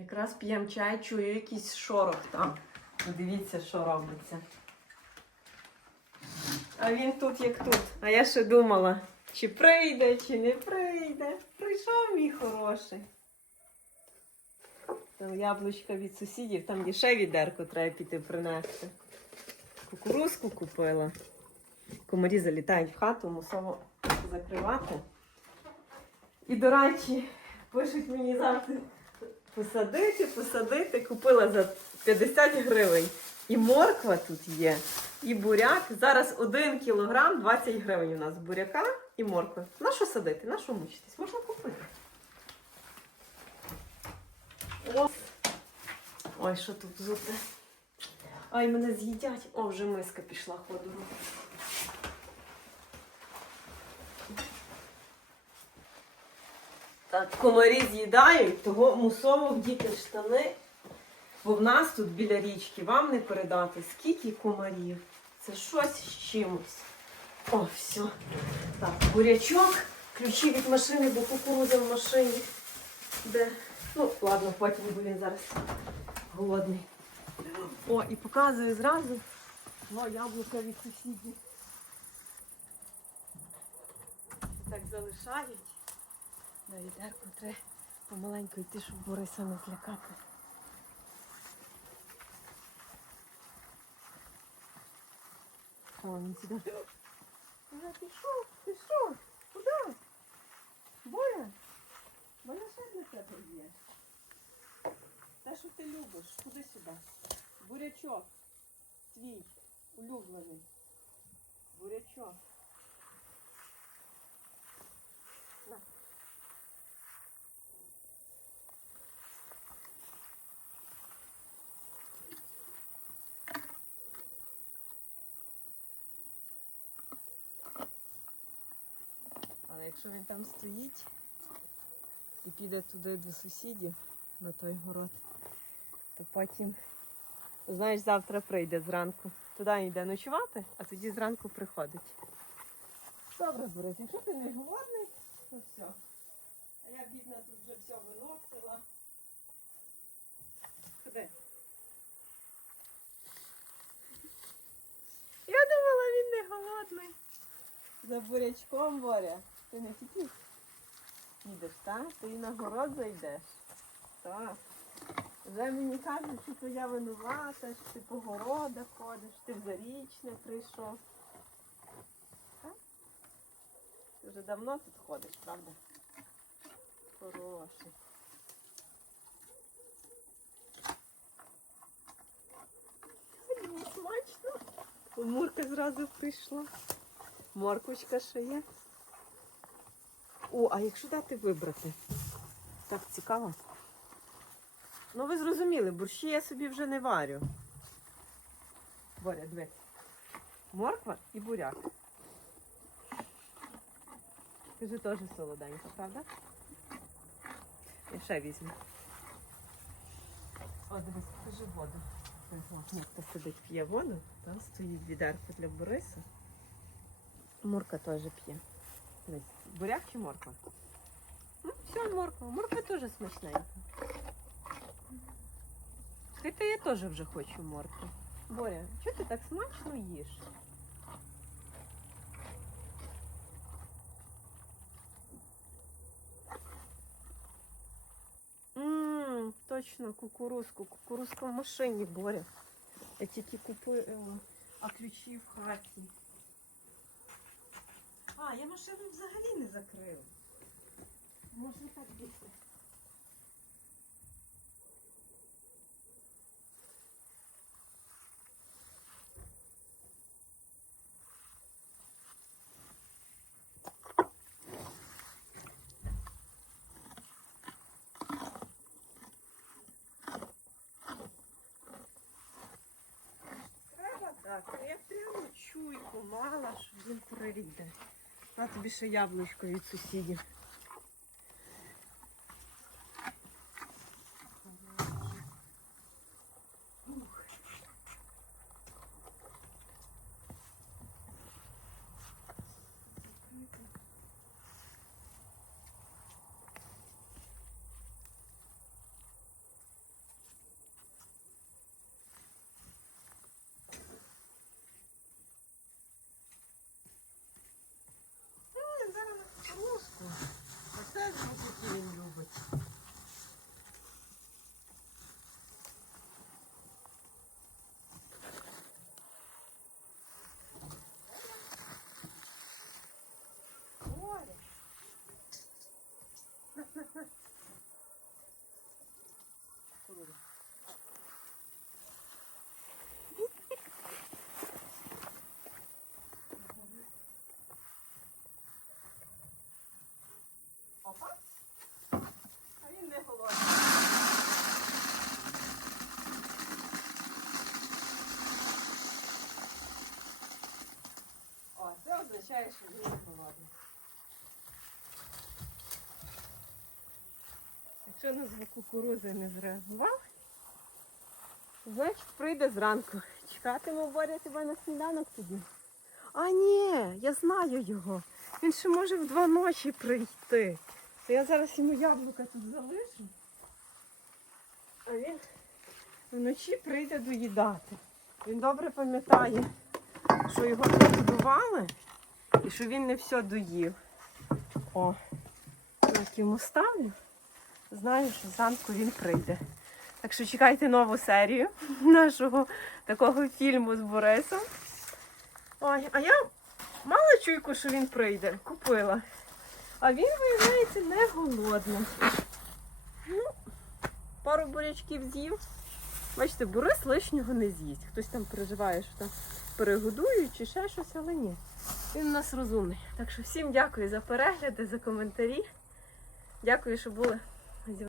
Якраз п'ємо чай, чую якийсь шорох там. Подивіться, що робиться. А він тут як тут. А я ще думала, чи прийде, чи не прийде. Прийшов мій хороший. Там яблучка від сусідів, там є ще відерко треба піти принести. Кукурузку купила. Комарі залітають в хату, мусово закривати. І, до речі, пишуть мені завжди посадити, посадити. Купила за 50 гривень. І морква тут є, і буряк. Зараз 1 кілограм 20 гривень у нас буряка і моркви. На що садити? На що мучитись? Можна купити. Ось. Ой, що тут взути? Ай, мене з'їдять. О, вже миска пішла ходором. Так, комарі з'їдають, того мусово вдіти штани. Бо в нас тут біля річки вам не передати, скільки комарів. Це щось з чимось. О, все. Так, бурячок, ключі від машини, бо кукурудза в машині. Де? Ну, ладно, потім, бо він зараз голодний. О, і показую зразу. О, яблука від сусідів. Так залишають. На відерку треба помаленьку йти, щоб Бориса не злякати. О, він сюди. Ага, пішов, пішов. Куди? Боля? Боля ще для тебе є. Те, що ти любиш, куди сюди? Бурячок. Твій улюблений. Бурячок. На. Але якщо він там стоїть і піде туди до сусідів на той город, то потім, знаєш, завтра прийде зранку. Туди йде ночувати, а тоді зранку приходить. Добре, Борис, якщо ти не голодний, то все. А я бідна тут вже все виносила. Ходи. Я думала, він не голодний. За бурячком, Боря. Ти не тільки їдеш, так? Ти і на город зайдеш. Так. Вже мені кажуть, що то я винувата, що ти по городах ходиш, ти в зарічне прийшов. Так? Ти вже давно тут ходиш, правда? Хороший. Мені смачно. Мурка зразу прийшла. Морквочка ще є. О, а якщо дати вибрати? Так цікаво. Ну ви зрозуміли, борщі я собі вже не варю. Боря, диви. Морква і буряк. Ти Кажи теж солоденько, правда? Я ще візьму. О, дивись, покажи воду. Ні, хто сидить, п'є воду, там стоїть відерко для Бориса. Морка теж п'є. Дивись, Буряк чи морква? Ну, все, морква. Морква теж смачненька. Хоча я теж вже хочу моркву. Боря, чого ти так смачно їш? Ммм, точно, кукурузку. Кукурузка в машині, Боря. Я тільки купила, а ключі в хаті. А, я машину взагалі не закрила. Можна так бігти. Так. Я прямо чуйку мала, що він прийде. На тобі ще яблучко від сусідів. ладно. Якщо на звук кукурузи не зреагував, значить прийде зранку. Чекатиму боря тебе на сніданок тоді. А ні, я знаю його. Він ще може в два ночі прийти. То я зараз йому яблука тут залишу, а він вночі прийде доїдати. Він добре пам'ятає, що його годували і що він не все доїв. О, як йому ставлю. Знаю, що зранку він прийде. Так що чекайте нову серію нашого такого фільму з Борисом. Ой, а я мала чуйку, що він прийде, купила. А він, виявляється, не голодний. Ну, пару бурячків з'їв. Бачите, Борис лишнього не з'їсть. Хтось там переживає, що там перегодують чи ще щось, але ні. Він у нас розумний. Так що всім дякую за перегляди, за коментарі. Дякую, що були